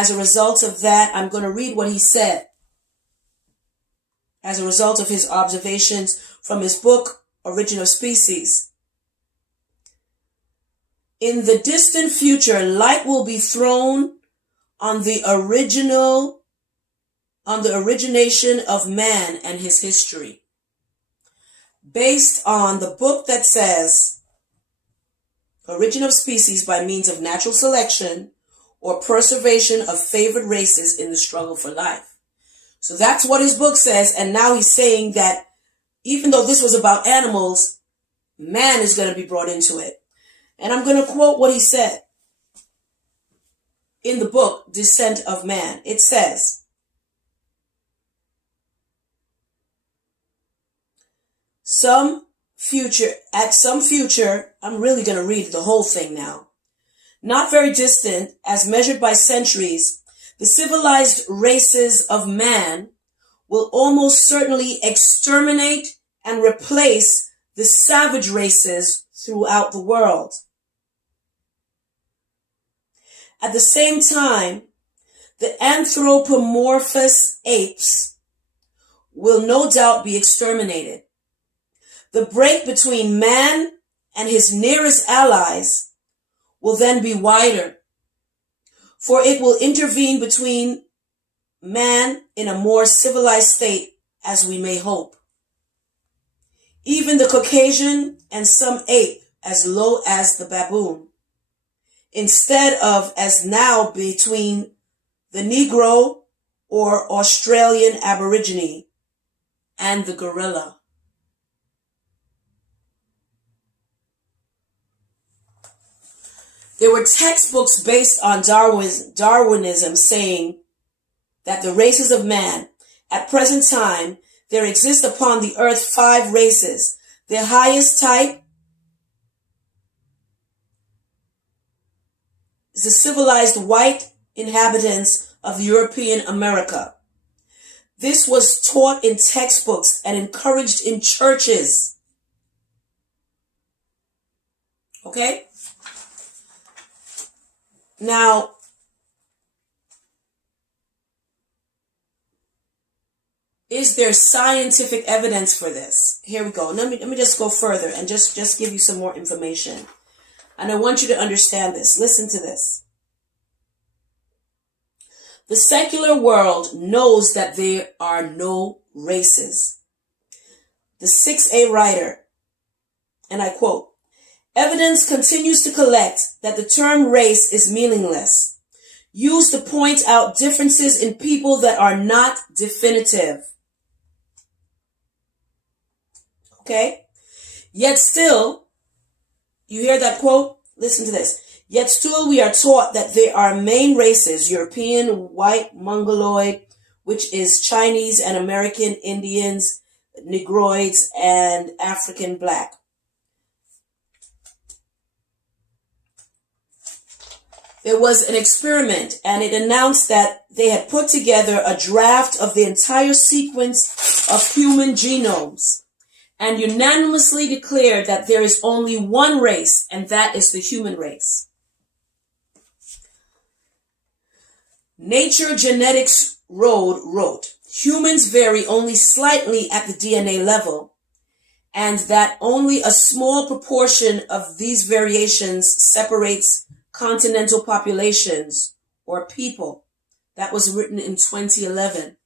as a result of that, I'm going to read what he said as a result of his observations from his book, Origin of Species. In the distant future, light will be thrown on the origination of man and his history, based on the book that says Origin of Species by means of natural selection or preservation of favored races in the struggle for life. So that's what his book says, and now he's saying that even though this was about animals, man is going to be brought into it. And I'm going to quote what he said in the book, Descent of Man. It says, at some future, I'm really going to read the whole thing now. Not very distant, as measured by centuries, the civilized races of man will almost certainly exterminate and replace the savage races throughout the world. At the same time, the anthropomorphous apes will no doubt be exterminated. The break between man and his nearest allies will then be wider, for it will intervene between man in a more civilized state, as we may hope. Even the Caucasian and some ape as low as the baboon, instead of as now between the Negro or Australian Aborigine and the gorilla. There were textbooks based on Darwinism saying that the races of man, at present time, there exist upon the earth 5 races. The highest type is the civilized white inhabitants of European America. This was taught in textbooks and encouraged in churches. Okay? Now, is there scientific evidence for this? Here we go. Let me just go further and just give you some more information. And I want you to understand this. Listen to this. The secular world knows that there are no races. The 6A writer, and I quote, "Evidence continues to collect that the term race is meaningless, used to point out differences in people that are not definitive." Okay? Yet still, you hear that quote? Listen to this. Yet still we are taught that there are main races: European, white, Mongoloid, which is Chinese and American Indians, Negroids, and African black. There was an experiment, and it announced that they had put together a draft of the entire sequence of human genomes and unanimously declared that there is only one race, and that is the human race. Nature Genetics wrote, "Humans vary only slightly at the DNA level, and that only a small proportion of these variations separates continental populations or people." That was written in 2011.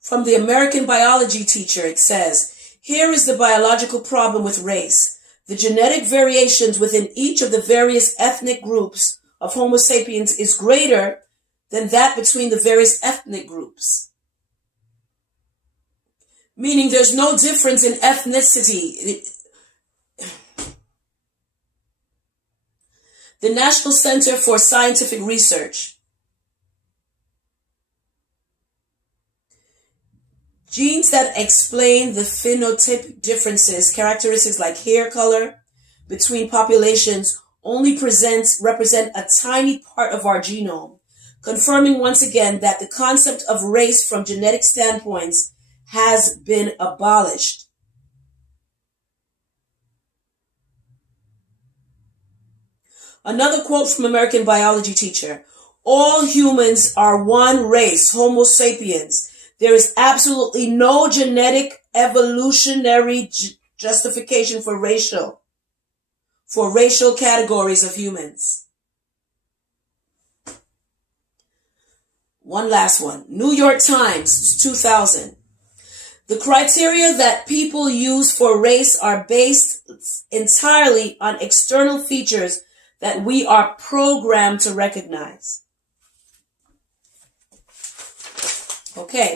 From the American biology teacher, it says, "Here is the biological problem with race. The genetic variations within each of the various ethnic groups of Homo sapiens is greater than that between the various ethnic groups." Meaning there's no difference in ethnicity. The National Center for Scientific Research. Genes that explain the phenotypic differences, characteristics like hair color between populations, only represent a tiny part of our genome, confirming once again that the concept of race from genetic standpoints has been abolished. Another quote from American biology teacher. All humans are one race, Homo sapiens. There is absolutely no genetic evolutionary justification for racial categories of humans. One last one. New York Times, 2000. The criteria that people use for race are based entirely on external features that we are programmed to recognize. Okay.